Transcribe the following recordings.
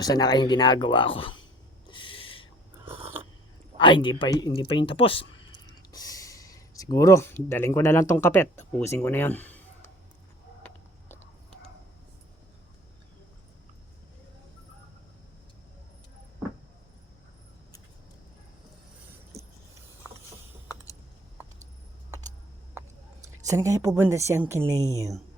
Kamusta na kayong ginagawa ko? Ay, hindi pa yung tapos. Siguro, dalhin ko na lang tong kapet. Tapusin ko na yon. Saan kaya pupunta si Uncle Leo?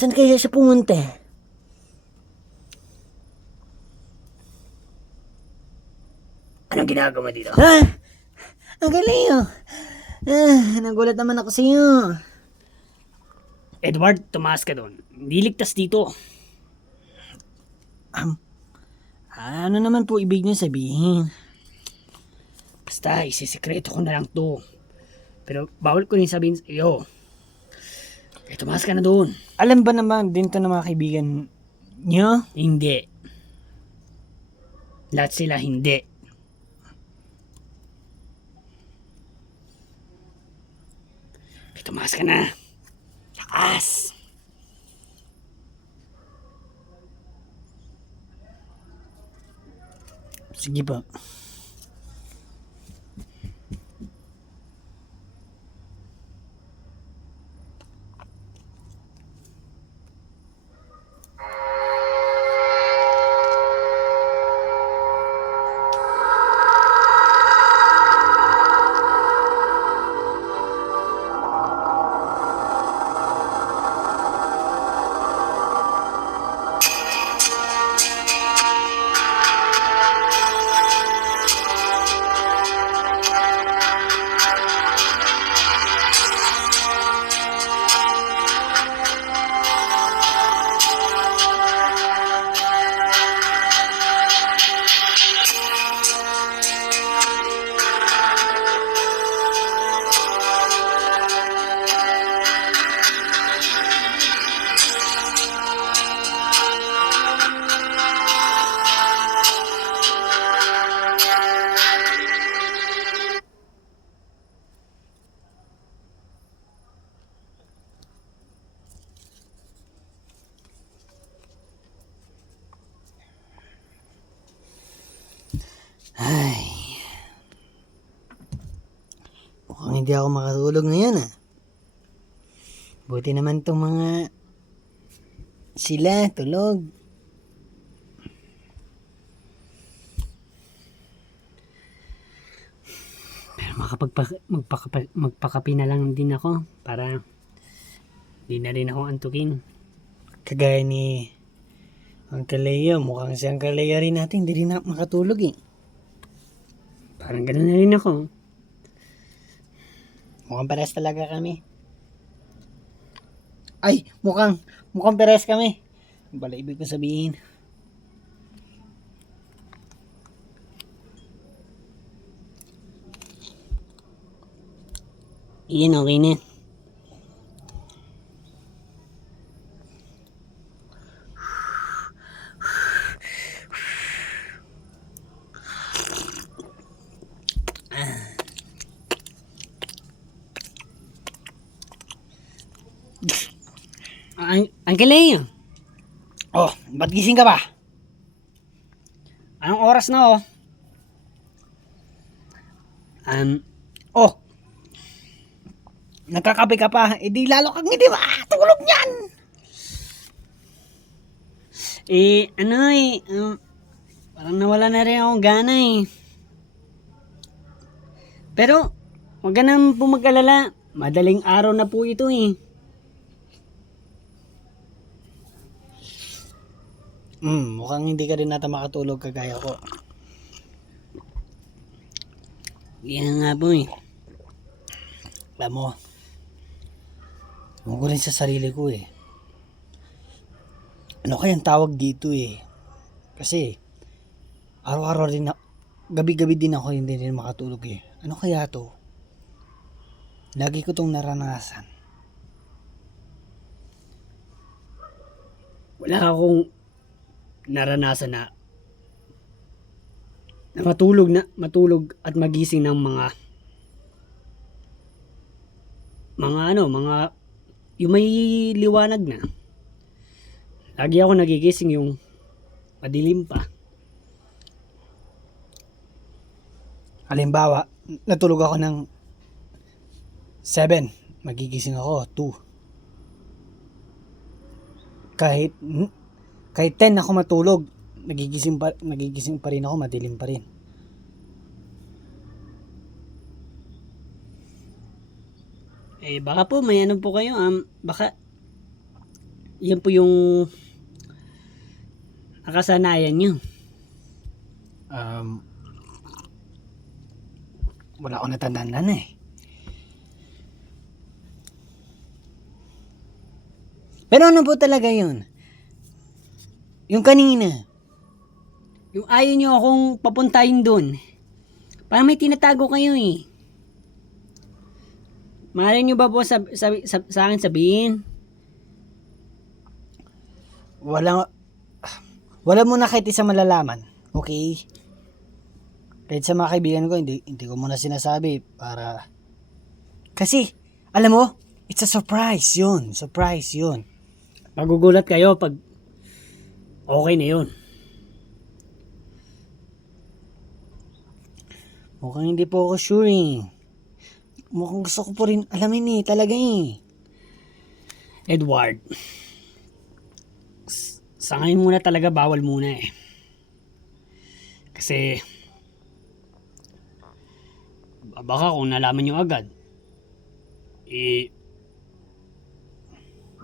Saan kaya siya pumunta? Anong ginagawa mo dito? Ah! Uncle Leo! Nagulat naman ako sa iyo. Edward, tumaas ka doon. Hindi ligtas dito. Ano naman po ibig niyo sabihin? Basta, isisikreto ko na lang to. Pero bawal ko rin sabihin sa iyo. Eh, tumaas ka na doon. Alam ba naman din to ng mga kaibigan niyo? Hindi. Lahat sila hindi. Eh, tumaas ka na. Taas. Sige ba? Ay. Mukhang hindi ako makatulog ngayon Buti naman tong mga sila tulog. Pero magpakapi na lang din ako para di na rin ako antukin. Kagaya ni Uncle Leo, mukhang si Uncle Leo rin natin, hindi rin makatulog Parang gano'n na rin ako. Mukhang pares talaga kami. Ay, mukhang pares kami. Ang pala ibig ko sabihin. Iyan, okay na. Uncle Leo. Oh, ba't gising ka ba? Anong oras na oh? Oh, nagkakape ka pa. Eh di lalo kang hindi makatulog niyan. Parang nawala na rin akong gana Pero, huwag ka nang mag-alala. Madaling araw na po ito Mukhang hindi ka rin nata makatulog kagaya ko. Yan nga po Alam mo, ko rin sa sarili ko Ano kayang tawag dito Kasi, araw-araw rin gabi-gabi din ako hindi rin makatulog Ano kaya to? Lagi ko tong naranasan. Wala akong naranasan na matulog at magising ng mga yung may liwanag na. Lagi ako nagigising yung madilim pa. Halimbawa, natulog ako ng 7, magigising ako 2. Kahit 10 ako matulog, nagigising pa rin ako, madilim pa rin. Baka po may ano po kayo, baka yan po yung nakasanayan nyo. Wala akong natandaan na eh. Pero ano po talaga yun? Yung kanina. Yung ayaw nyo akong papuntahin doon. Parang may tinatago kayo eh. Maaari nyo ba po sa akin sabihin? Wala mo na kahit isa malalaman. Okay? Kahit sa mga kaibigan ko, hindi ko muna sinasabi para... Kasi, alam mo, it's a surprise yun. Surprise yun. Magugulat kayo pag okay na yun. Mukhang hindi po ako sure eh. Mukhang gusto ko po rin alamin eh, talaga eh. Edward, sa ngayon muna talaga bawal muna eh. Kasi baka kung nalaman nyo agad,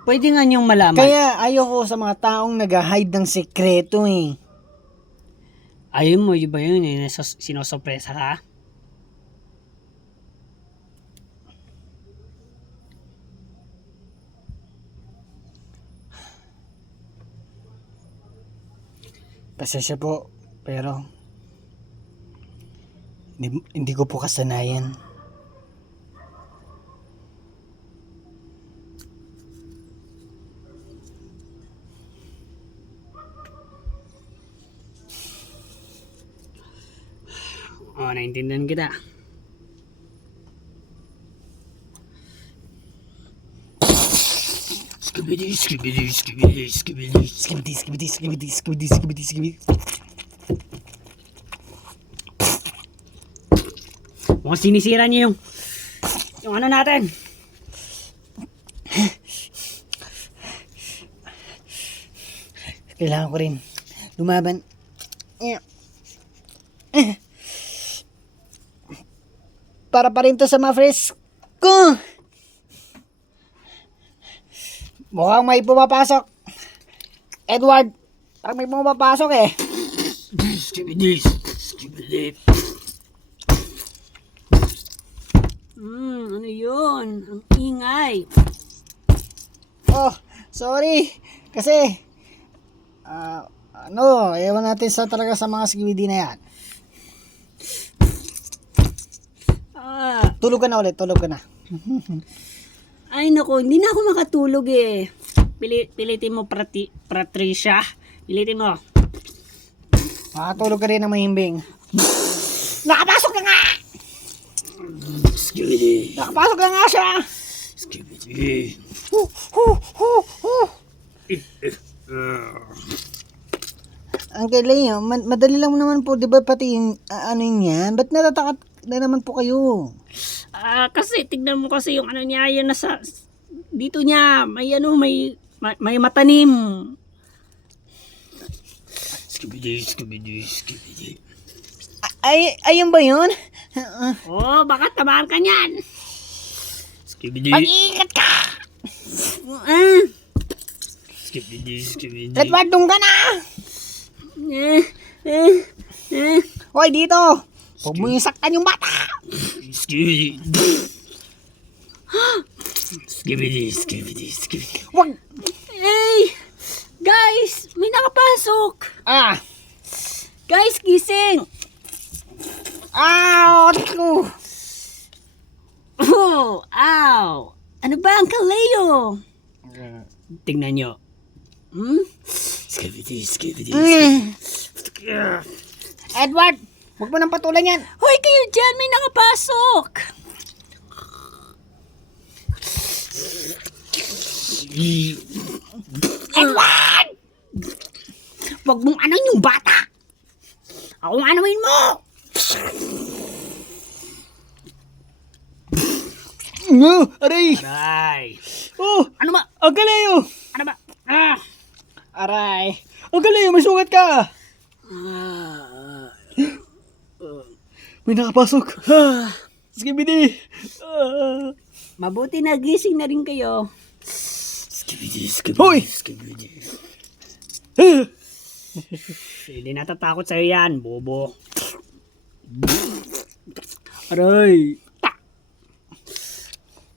pwede nga nyong malaman. Kaya ayoko sa mga taong nag-hide ng sekreto eh. Ayaw mo yun ba yun eh, sinosorpresa ka? Pasensya po, pero hindi ko po kasanayan. Naintindihan kita. Skibidi. Mukhang sinisira niyo yung ano natin. Kailangan ko rin lumaban. Para pa rin to sa mga friends ko. Mukhang may pumapasok. Edward, parang may pumapasok eh. Skibidi. Ano yun? Ang ingay. Oh, sorry. Kasi, ewan natin talaga sa mga skibidi na yan. Tulog ka na ulit, tulog ka na. Ay nako, hindi na ako makatulog eh. Pilitin mo, Patricia. Pilitin mo. Makatulog ka rin ng mahimbing. Nakapasok na nga! Skibidi. Nakapasok na nga siya! Skibidi. Uncle Leo, madali lang naman po, di ba pati ano yan? Ba't natatakot na naman po kayo? Kasi tignan mo kasi yung ano niya, yun nasa dito niya, may may matanim. Skibidi. Ayun ba yun? Baka tamaan ka niyan. Skibidi. Mag-iingat ka! Skibidi. Edward, doon ka na! Hoy, dito! Huwag mo yung saktan yung bata! Skibidi. Huwag! Hey! Guys! May nakapasok! Guys, gising! Ow! Oh! Ow! Ano ba ang Leo? Tingnan nyo. Skibidi, skibidi, Edward, huwag mo nang patulan yan. Hoy, kayo dyan! May nakapasok! Edward! Huwag mong anuin yung bata! Ako ang anuin mo! Aray! Aray! Oh, Ano ba? ang Galeo! Ano ba? Ah! Aray! Ang Galeo, may sugat ka! May nakapasok. Skibidi! Mabuti nagising na rin kayo. Skibidi, skibidi, Hoy! skibidi. Hindi natatakot sa'yo yan, bobo. Aray!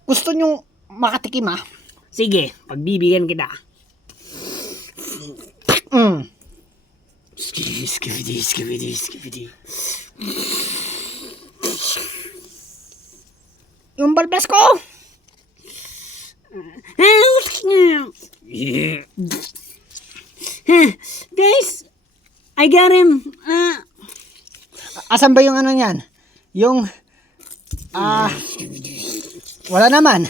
Gusto nyong makatikim ah? Sige, pagbibigyan kita. Skibidi, skibidi, skibidi, skibidi. Yung balbas ko! Yeah. Guys, I got him. Asan ba yung ano niyan? Yung... wala naman.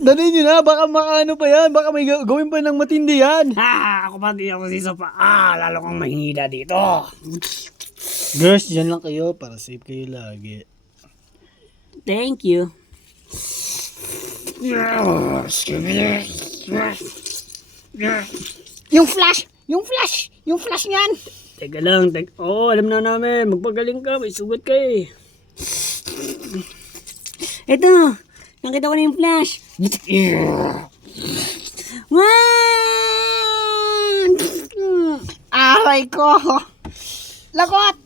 Dali nyo na, baka makaano pa yan. Baka may gawin pa ng matindi yan. Ako pati ako si Sopa. Lalo kang mahihila dito. Girls, dyan lang kayo para safe kayo lagi. Thank you. Yung flash! Yung flash! Yung flash niyan! Teka lang, alam na namin. Magpagaling ka, may sugat ka eh. Eto, nakita ko na yung flash. Aray ko! Lagot!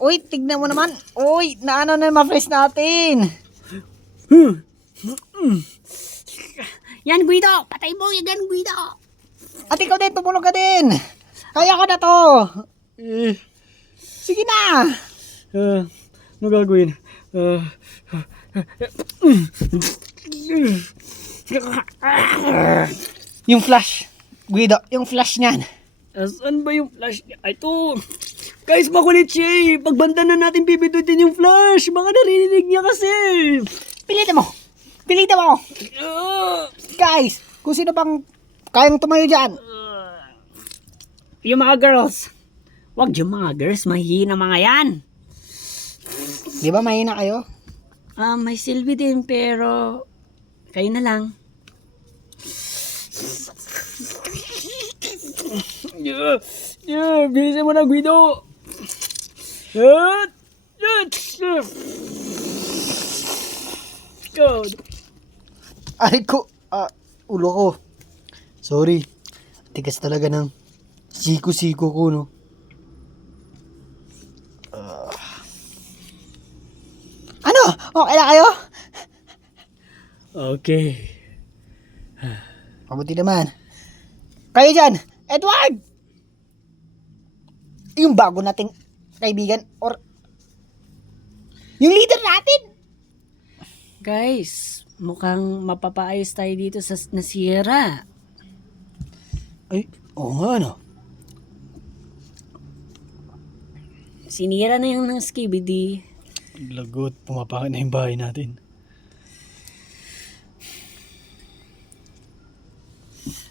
Oy, tignan mo naman. Oy, naano na yung ma-fresh natin. Yan, Guido! Patay mo yan, Guido! At ikaw din, tumulong ka din. Kaya ko na to. Sige na. Ano gagawin? Yung flash. Guido, yung flash niyan. Saan ba yung flash niya? Ito! Guys, makulit siya eh! Pagbanda na natin pipidutin yung flash! Baka narinig niya kasi! Pilitin mo. Pilitin mo. Guys, kung sino pang kayang tumayo dyan. Yung mga girls. Wag yung mga girls, mahihina mga yan. Di ba mahina kayo? May silbi din pero kayo na lang. Bilisan mo na, Guido. Go. Ay ko, ulo ko. Sorry. Tigas talaga ng siko-siko ko, no? Ano? Okay na kayo? Okay. Mabuti naman. Kayo dyan, Edward! Yung bago nating kaibigan or yung leader natin. Guys, mukhang mapapaayos tayo dito sa nasira. Ay, oo nga, no? Sinira na yung ng Skibidi. Lagot, pumapakit na yung bahay natin.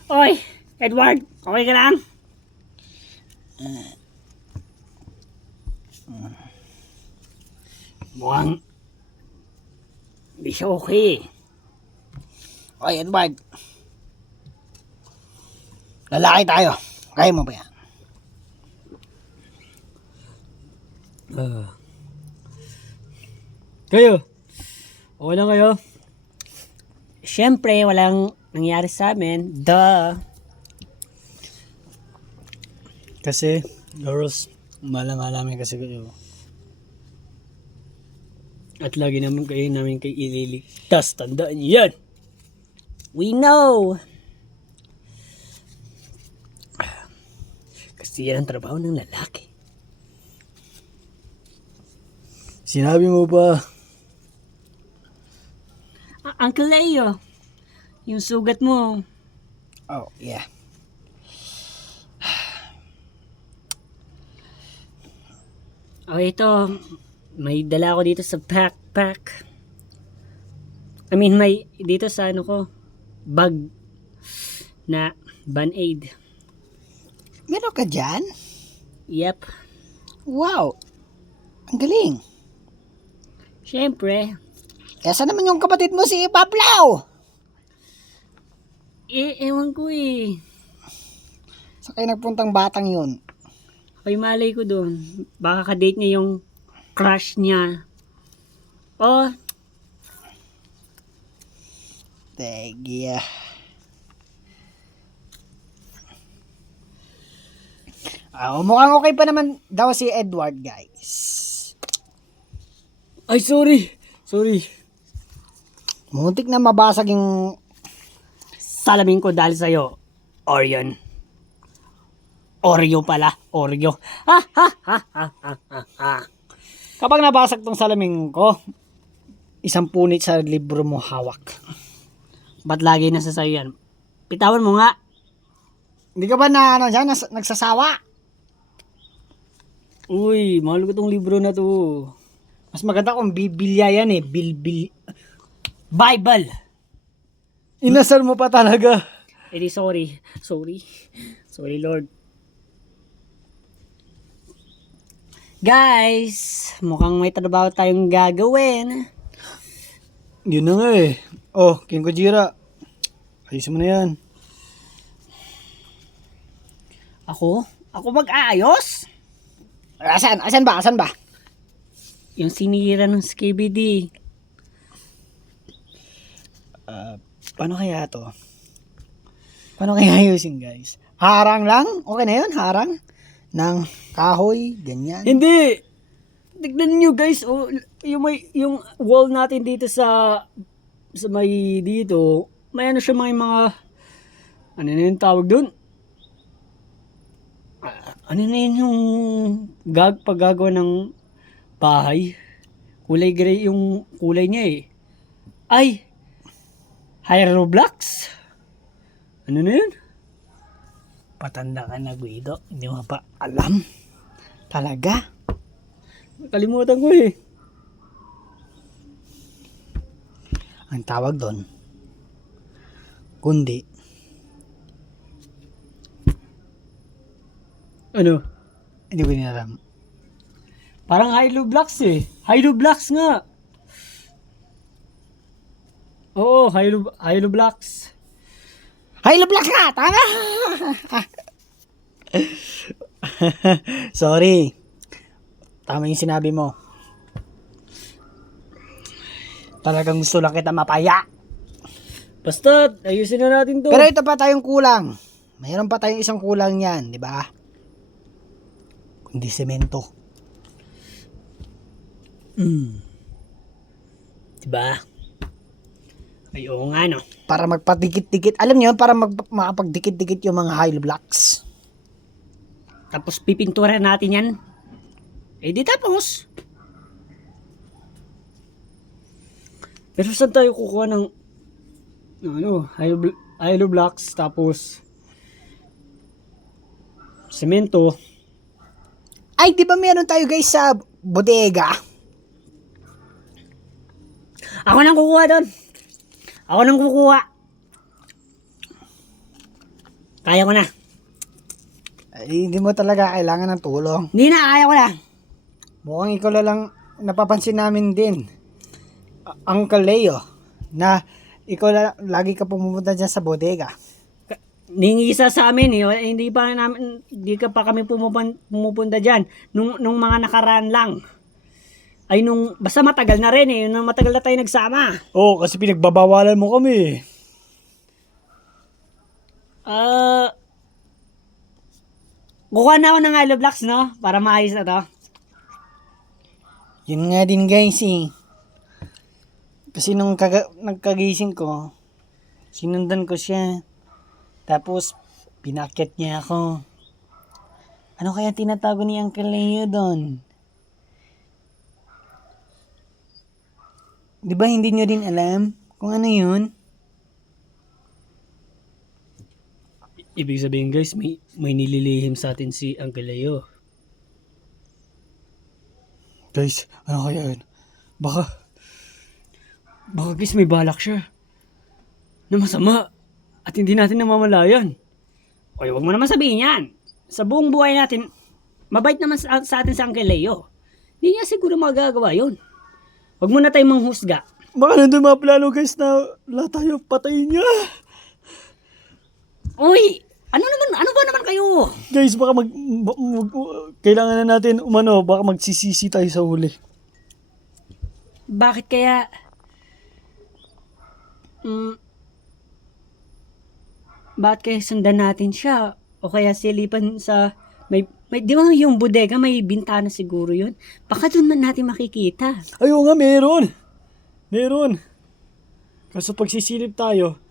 Oy, Edward, okay ka lang? Mukhang hindi siya okay. Oy, Edward. Lalaki tayo. Kaya mo ba yan? Kayo? Okay lang kayo? Siyempre, walang nangyari sa amin. Duh. Kasi, girls, malang-alamin kasi kayo. At lagi naman kayo namin kay ililigtas. Tandaan niyo yan. We know. Kasi Kasi yan ang trabaho ng lalaki. Sinabi mo pa. Uncle Leo, yung sugat mo. Oh, yeah. Oh, ito. May dala ko dito sa backpack. I mean, may dito sa ano ko, bag na Band-Aid. Meron ka dyan? Yep. Wow. Ang galing. Siyempre. Saan naman yung kapatid mo si Pablao? Ewan ko eh. Saan kayo nagpuntang batang yun? Ay, malay ko doon. Baka kadate niya yung crush niya. Oh, Tegi. Mukhang okay pa naman daw si Edward, guys. ay sorry. Sorry. Muntik na mabasag yung... Salamin ko dahil sa'yo, Orion. Oreo pala. Oreo. Ha ha ha ha ha ha ha. Kapag nabasag tong salamin ko, isang punit sa libro mo hawak. Ba't lagi nasa sa'yo yan? Pitawan mo nga. Hindi ka ba na ano dyan, nagsasawa? Uy, mahal ko tong libro na to. Mas maganda kung Biblia yan eh. Bible! Inasar mo pa talaga. Eh di sorry. Sorry. Sorry, Lord. Guys, mukhang may trabaho tayong gagawin. Yun na nga eh. Oh, King Kojira. Ayusin mo na yan. Ako? Ako mag-aayos? Asan? Asan ba? Asan ba? Yung sinira ng SKBD. Paano kaya to? Paano kaya ayusin, guys? Harang lang? Okay na yun? Harang? Ng kahoy? Ganyan? Hindi! Tignan nyo guys, oh, yung wall natin dito sa may dito, may ano siya mga ano na yung tawag dun? Ano na yun yung paggagawa ng bahay? Kulay gray yung kulay niya eh. Ay! Hydroblocks? Ano na yun? Patanda ka na, Guido. Hindi mo pa alam. Talaga? Kalimutan ko eh. Ang tawag doon, kundi, Ano? hindi ko alam. Parang Hydroblocks eh. Hydroblocks nga. Oo, Hydroblocks. Hilo Black ka! Tama! Sorry. Tama yung sinabi mo. Talagang gusto lang kita mapaya. Basta, ayusin na natin to. Pero ito pa tayong kulang. Mayroon pa tayong isang kulang yan, di ba? Kundi semento. Diba? Ay, oo nga no. Para magpadikit-dikit. Alam niyo, para makapagdikit-dikit yung mga hilo blocks. Tapos pipintura natin yan. Eh di tapos. Pero saan tayo kukuha ng ano, hilo blocks tapos semento? Ay, di ba meron tayo guys sa bodega? Ako nang kukuha doon. Ako nang kukuha. Kaya ko na. Ay, hindi mo talaga kailangan ng tulong. Hindi na, kaya ko na. Mukhang ikaw na lang napapansin namin din. Uncle Leo, na ikaw lagi ka pumupunta dyan sa bodega. Ningisa sa amin eh. Hindi ka pa kami pumupunta dyan. Nung mga nakaraan lang. Ay basta matagal na rin eh. Nung matagal na tayo nagsama. Oo, kasi pinagbabawalan mo kami. Kukuha na ako ng hollow blocks, no? Para maayos na to. Yun nga din guys eh. Kasi nung nagkagising ko, sinundan ko siya. Tapos, pinakyat niya ako. Ano kaya tinatago ni Uncle Leo doon? Di ba hindi nyo din alam kung ano yun? Ibig sabihin guys, may nililihim sa atin si Uncle Leo. Guys, ano kaya yun? Baka Guys, may balak siya na masama at hindi natin namamalayan. Oy, wag mo naman sabihin yan. Sa buong buhay natin, mabait naman sa atin si Uncle Leo. Hindi niya siguro magagawa yun. Wag mo na tayong manghusga. baka nandun mga plano guys na lahat tayo patayin niya. Uy, ano ba naman kayo? Guys, baka kailangan na natin baka magsisisi tayo sa huli. Bakit kaya bakit kaya sundan natin siya o kaya silipan sa may di ba yung bodega may bintana siguro yun? Baka doon man natin makikita. Ayaw nga, meron. Kaso pag sisilip tayo,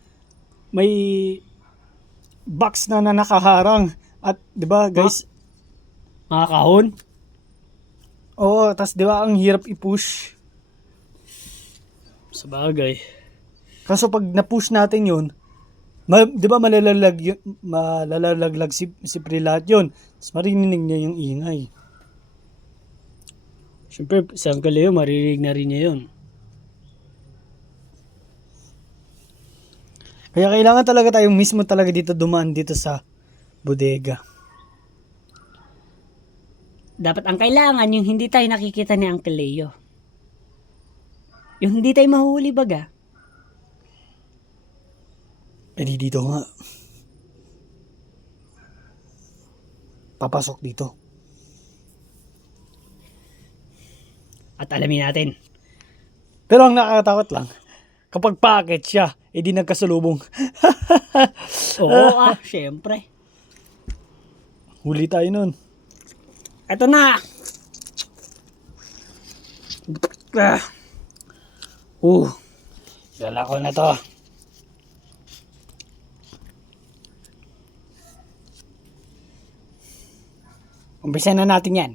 may box na nakaharang. At, di ba, guys? Mga kahon? Oo, tas di ba, ang hirap i-push. Sa bagay. Kaso pag na-push natin yun, di ba malalaglag si Prelat yun. Tapos marinig niya yung ingay. Siyempre, si Uncle Leo, maririnig na rin niya yun. Kaya kailangan talaga tayong mismo talaga dito dumaan dito sa bodega. Dapat ang kailangan yung hindi tayo nakikita ni Uncle Leo. Yung hindi tayo mahuhuli baga. Eh dito nga. Papasok dito. At alamin natin. Pero ang nakakatakot lang, kapag packet siya, di nagkasalubong. Oo syempre. Huli tayo nun. Eto na. Dala ko na to. Umpisa na natin yan.